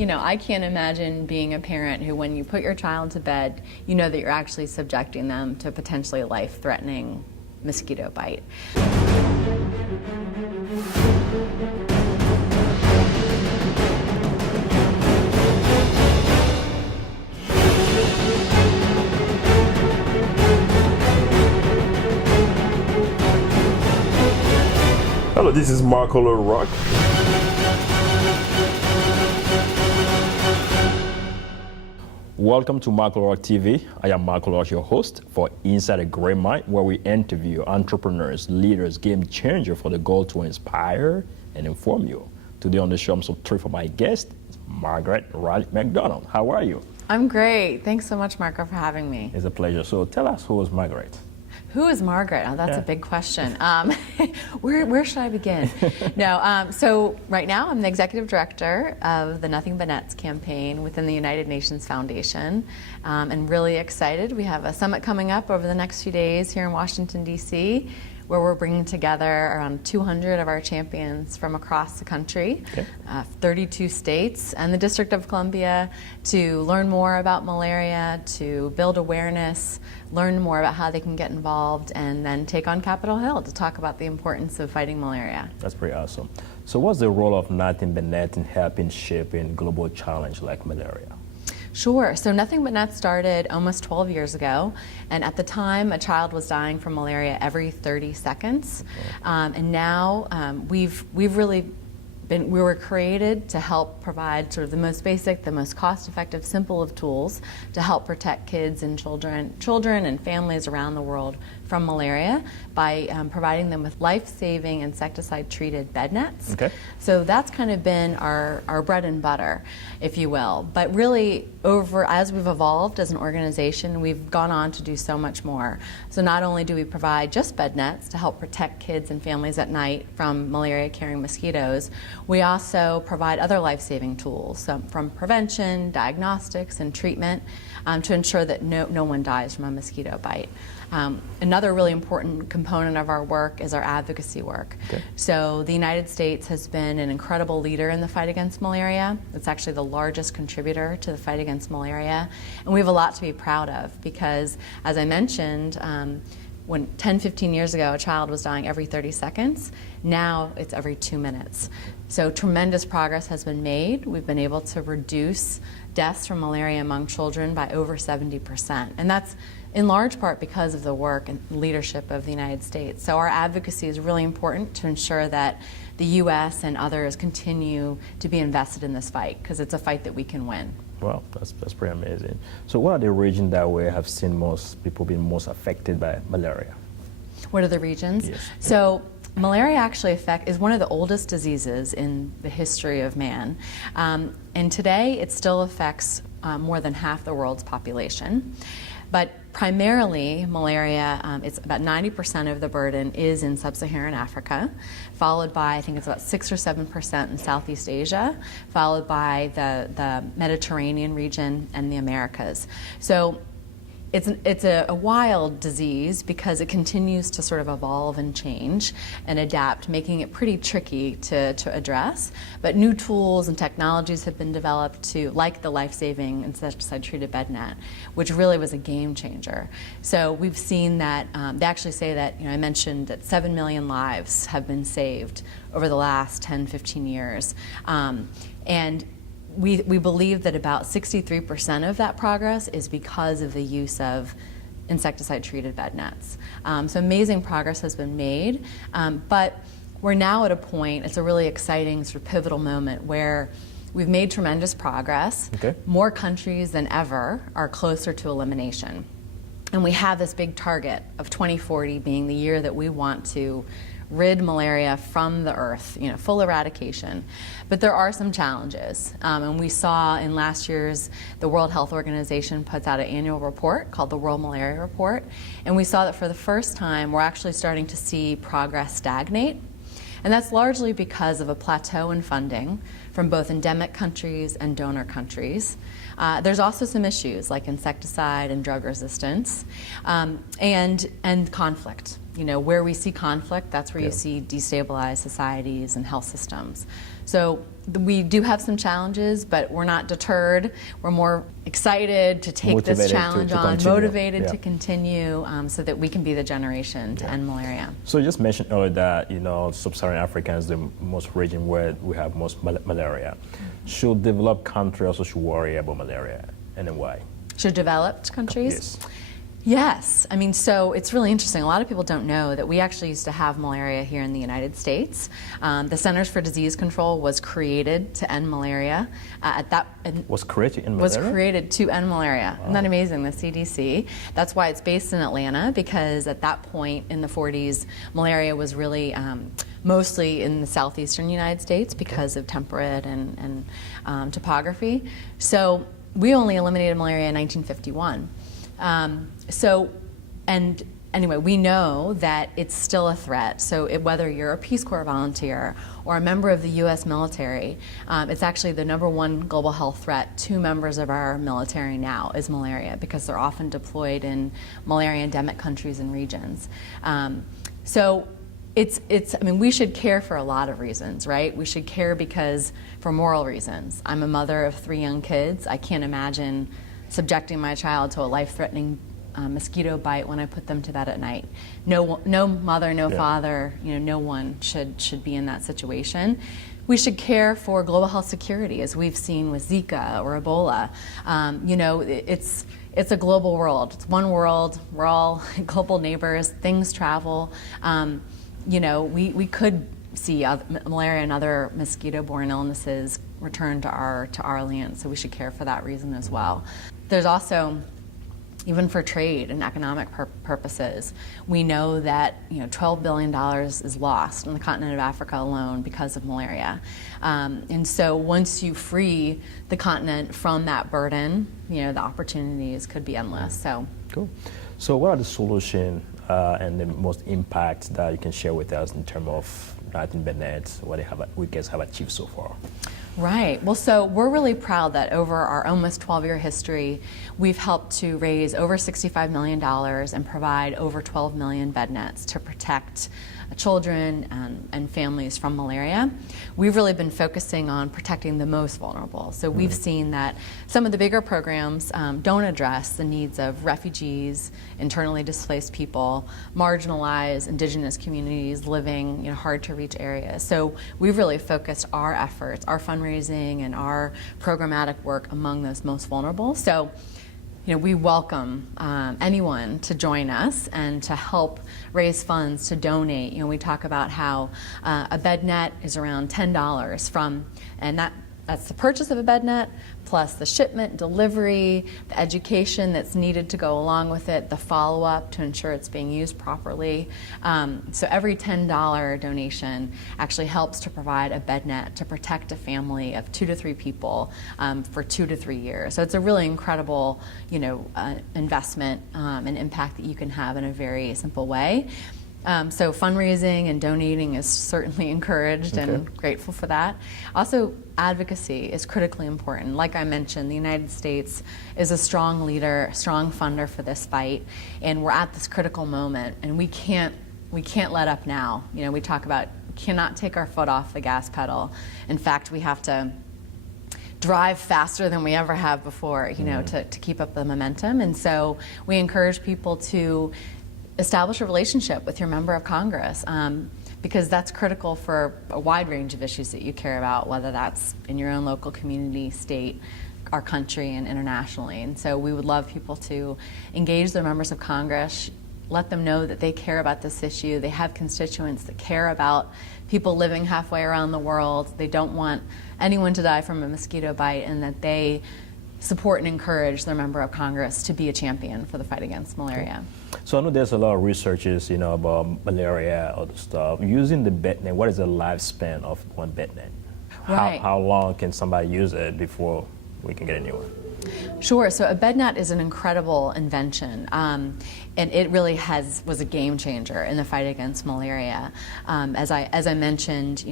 I can't imagine being a parent who, when you put your child to bed, you know that you're actually subjecting them to potentially life-threatening mosquito bite. Hello, this is Marco Rock. Welcome to Marco Rock TV. I am Marco Rock, your host for Inside a Great Mind, where we interview entrepreneurs, leaders, game changers for the goal to inspire and inform you. Today on the show, I'm so thrilled for my guest, Margaret Reilly McDonnell. How are you? I'm great. Thanks so much, Marco, for having me. It's a pleasure. So tell us, who is Margaret? Who is Margaret? Oh, that's a big question. Where should I begin? So right now I'm the executive director of the Nothing But Nets campaign within the United Nations Foundation, and really excited. We have a summit coming up over the next few days here in Washington, D.C., where we're bringing together around 200 of our champions from across the country, 32 states, and the District of Columbia, to learn more about malaria, to build awareness, learn more about how they can get involved, and then take on Capitol Hill to talk about the importance of fighting malaria. That's pretty awesome. So what's the role of Nothing But Nets in helping shaping global challenge like malaria? Sure. So Nothing But Nets started almost 12 years ago, and at the time a child was dying from malaria every 30 seconds. And now we were created to help provide sort of the most basic, the most cost-effective, simple of tools to help protect kids and children and families around the world from malaria by providing them with life-saving insecticide-treated bed nets. Okay. So that's kind of been our bread and butter, if you will. But really, as we've evolved as an organization, we've gone on to do so much more. So not only do we provide just bed nets to help protect kids and families at night from malaria-carrying mosquitoes, we also provide other life-saving tools, from prevention, diagnostics, and treatment, to ensure that no one dies from a mosquito bite. Another really important component of our work is our advocacy work. Okay. So the United States has been an incredible leader in the fight against malaria. It's actually the largest contributor to the fight against malaria. And we have a lot to be proud of because, as I mentioned, when 10, 15 years ago a child was dying every 30 seconds, now it's every 2 minutes. So tremendous progress has been made. We've been able to reduce deaths from malaria among children by over 70%. And that's in large part because of the work and leadership of the United States. So our advocacy is really important to ensure that the U.S. and others continue to be invested in this fight, because it's a fight that we can win. Wow, that's pretty amazing. So what are the regions that we have seen most people being most affected by malaria? What are the regions? Yes. So malaria actually is one of the oldest diseases in the history of man. And today it still affects more than half the world's population. But primarily, malaria, it's about 90% of the burden is in sub-Saharan Africa, followed by, I think it's about 6 or 7% in Southeast Asia, followed by the Mediterranean region and the Americas. So it's a wild disease because it continues to sort of evolve and change and adapt, making it pretty tricky to address. But new tools and technologies have been developed like the life-saving insecticide-treated bed net, which really was a game changer. So we've seen that, they actually say that, I mentioned that 7 million lives have been saved over the last 10, 15 years. And we believe that about 63% of that progress is because of the use of insecticide-treated bed nets. So amazing progress has been made, but we're now at a point, it's a really exciting sort of pivotal moment where we've made tremendous progress. Okay. More countries than ever are closer to elimination. And we have this big target of 2040 being the year that we want to rid malaria from the earth, full eradication. But there are some challenges. And we saw in last year's, the World Health Organization puts out an annual report called the World Malaria Report. And we saw that for the first time, we're actually starting to see progress stagnate. And that's largely because of a plateau in funding from both endemic countries and donor countries. There's also some issues like insecticide and drug resistance, and conflict. where we see conflict, that's where Yeah. you see destabilized societies and health systems. So we do have some challenges, but we're not deterred. We're more excited to take this Motivated challenge to on, continue. motivated Yeah. to continue, so that we can be the generation to end malaria. So you just mentioned earlier that sub-Saharan Africa is the most region where we have most malaria. Should developed countries also should worry about malaria, and then why? Should developed countries? Yes. Yes. I mean, so it's really interesting. A lot of people don't know that we actually used to have malaria here in the United States. The Centers for Disease Control was created to end malaria. Was created in was malaria? created to end malaria. Wow. Isn't that amazing? The CDC. That's why it's based in Atlanta, because at that point in the 40s, malaria was really mostly in the southeastern United States because of temperate and topography. So we only eliminated malaria in 1951. Anyway, we know that it's still a threat. So whether you're a Peace Corps volunteer or a member of the U.S. military, it's actually the #1 global health threat to members of our military now is malaria, because they're often deployed in malaria endemic countries and regions. I mean, we should care for a lot of reasons, right? We should care because for moral reasons. I'm a mother of 3 young kids. I can't imagine subjecting my child to a life-threatening mosquito bite when I put them to bed at night. No mother, no father, no one should be in that situation. We should care for global health security, as we've seen with Zika or Ebola. It's a global world. It's one world. We're all global neighbors. Things travel. We could see malaria and other mosquito-borne illnesses return to our land, so we should care for that reason as well. There's also, even for trade and economic purposes, we know that $12 billion is lost on the continent of Africa alone because of malaria. And so once you free the continent from that burden, the opportunities could be endless. So Cool. So what are the solutions and the most impacts that you can share with us in terms of McDonnell, what we guys have achieved so far? Right. Well, so we're really proud that over our almost 12-year history, we've helped to raise over $65 million and provide over 12 million bed nets to protect children and families from malaria. We've really been focusing on protecting the most vulnerable. So we've seen that some of the bigger programs don't address the needs of refugees, internally displaced people, marginalized indigenous communities living in hard-to-reach areas. So we've really focused our efforts, our fundraising and our programmatic work among those most vulnerable. So we welcome anyone to join us and to help raise funds to donate. We talk about how a bed net is around $10 and that's the purchase of a bed net, plus the shipment, delivery, the education that's needed to go along with it, the follow-up to ensure it's being used properly. So every $10 donation actually helps to provide a bed net to protect a family of 2 to 3 people for 2 to 3 years. So it's a really incredible, investment and impact that you can have in a very simple way. So fundraising and donating is certainly encouraged and grateful for that. Also, advocacy is critically important. Like I mentioned, the United States is a strong leader, strong funder for this fight, and we're at this critical moment, and we can't let up now. We talk about cannot take our foot off the gas pedal. In fact, we have to drive faster than we ever have before, to keep up the momentum. And so we encourage people to establish a relationship with your member of Congress, because that's critical for a wide range of issues that you care about, whether that's in your own local community, state, our country, and internationally. And so we would love people to engage their members of Congress, let them know that they care about this issue. They have constituents that care about people living halfway around the world. They don't want anyone to die from a mosquito bite, and that they support and encourage their member of Congress to be a champion for the fight against malaria. So I know there's a lot of researches, about malaria, other stuff. Using the bed net, what is the lifespan of one bed net? Right. How long can somebody use it before we can get a new one? Sure. So a bed net is an incredible invention, and it really was a game changer in the fight against malaria. As I mentioned,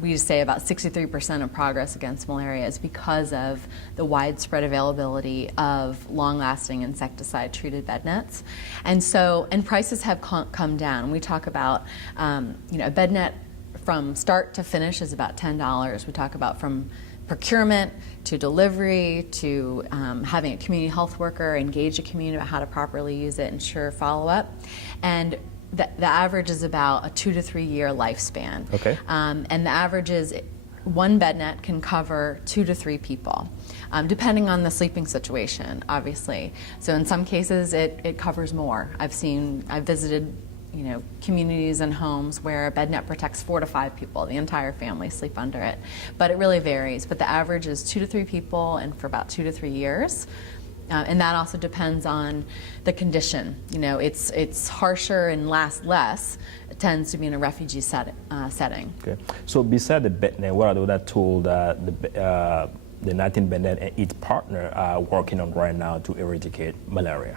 we say about 63% of progress against malaria is because of the widespread availability of long-lasting insecticide-treated bed nets, and prices have come down. We talk about a bed net from start to finish is about $10. We talk about from procurement to delivery to having a community health worker engage a community about how to properly use it, ensure follow-up. And the average is about a 2 to 3 year lifespan. Okay. And the average is one bed net can cover 2 to 3 people, depending on the sleeping situation, obviously. So in some cases, it covers more. I've visited communities and homes where a bed net protects 4 to 5 people, the entire family sleep under it. But it really varies. But the average is 2 to 3 people and for about 2 to 3 years. And that also depends on the condition. It's harsher and lasts less. It tends to be in a refugee setting. Okay. So beside the bed net, what are the other tools that the 19 bed net and its partner are working on right now to eradicate malaria?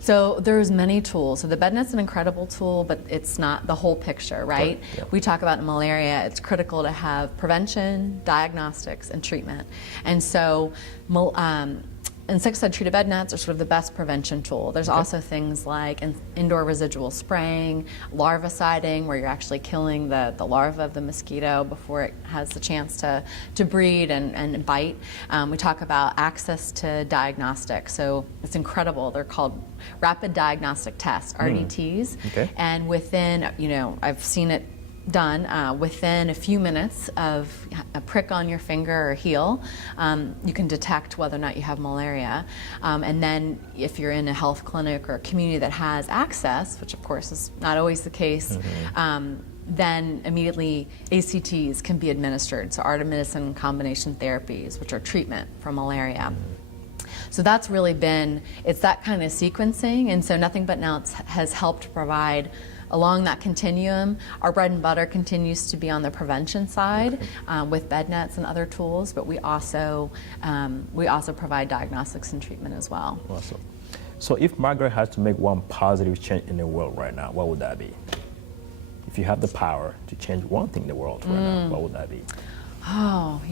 So there's many tools. So the bed net's an incredible tool, but it's not the whole picture, right? Yeah. We talk about malaria, it's critical to have prevention, diagnostics, and treatment. And so insecticide-treated bed nets are sort of the best prevention tool. There's also things like indoor residual spraying, larviciding, where you're actually killing the larva of the mosquito before it has the chance to breed and bite. We talk about access to diagnostics. So it's incredible. They're called rapid diagnostic tests, RDTs. Okay. And within, I've seen it done within a few minutes of a prick on your finger or heel, you can detect whether or not you have malaria. And then if you're in a health clinic or a community that has access, which of course is not always the case, then immediately ACTs can be administered, so artemisinin combination therapies, which are treatment for malaria. So that's really it's that kind of sequencing, and so Nothing But Now has helped provide along that continuum. Our bread and butter continues to be on the prevention side with bed nets and other tools, but we also provide diagnostics and treatment as well. Awesome. So if Margaret has to make one positive change in the world right now, what would that be? If you have the power to change one thing in the world right now, what would that be? Oh,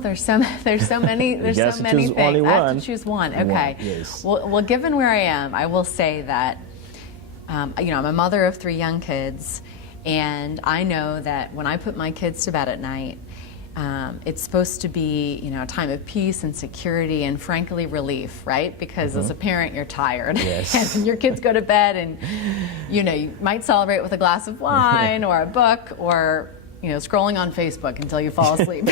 there's so many things. Only I have one. to choose one. Okay. One, yes. Well, given where I am, I will say that I'm a mother of 3 young kids, and I know that when I put my kids to bed at night, it's supposed to be, a time of peace and security and, frankly, relief, right? Because as a parent, you're tired. Yes. And your kids go to bed, and you might celebrate with a glass of wine or a book or scrolling on Facebook until you fall asleep.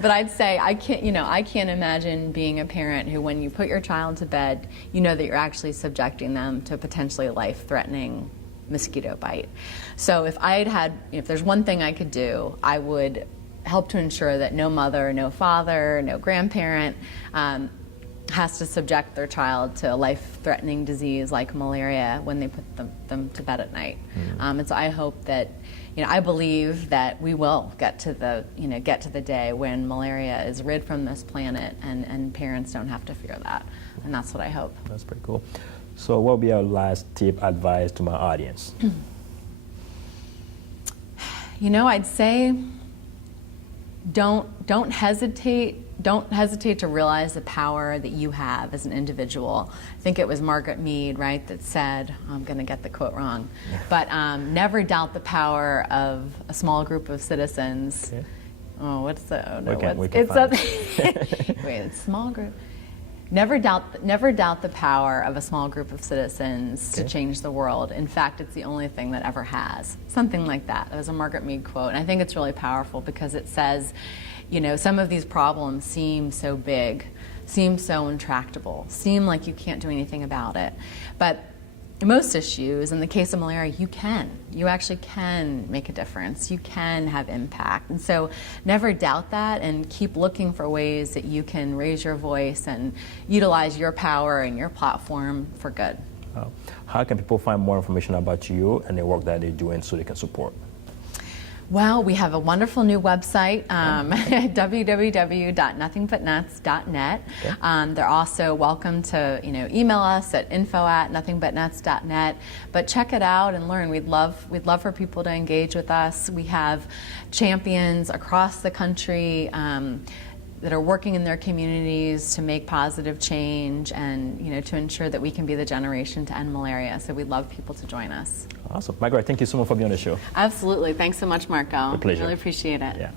But I'd say I can't imagine being a parent who, when you put your child to bed, that you're actually subjecting them to potentially life-threatening mosquito bite. So if there's one thing I could do, I would help to ensure that no mother, no father, no grandparent has to subject their child to a life-threatening disease like malaria when they put them to bed at night. And so I hope that, I believe that we will get to the day when malaria is rid from this planet and parents don't have to fear that. And that's what I hope. That's pretty cool. So what would be our last tip, advice to my audience? I'd say don't hesitate. Don't hesitate to realize the power that you have as an individual. I think it was Margaret Mead, right, that said, I'm going to get the quote wrong, but never doubt the power of a small group of citizens. Okay. Oh, what's the? Oh no, it's small group. Never doubt the power of a small group of citizens to change the world. In fact, it's the only thing that ever has. Something like that. That was a Margaret Mead quote, and I think it's really powerful because it says, some of these problems seem so big, seem so intractable, seem like you can't do anything about it. But most issues, in the case of malaria, you actually can make a difference. You can have impact. And so never doubt that, and keep looking for ways that you can raise your voice and utilize your power and your platform for good. How can people find more information about you and the work that they're doing so they can support? Well, we have a wonderful new website, www.nothingbutnuts.net. Okay. They're also welcome to email us at info@nothingbutnuts.net. But check it out and learn. We'd love for people to engage with us. We have champions across the country that are working in their communities to make positive change and to ensure that we can be the generation to end malaria. So we'd love people to join us. Awesome. Margaret, thank you so much for being on the show. Absolutely. Thanks so much, Marco. A pleasure. Really appreciate it. Yeah.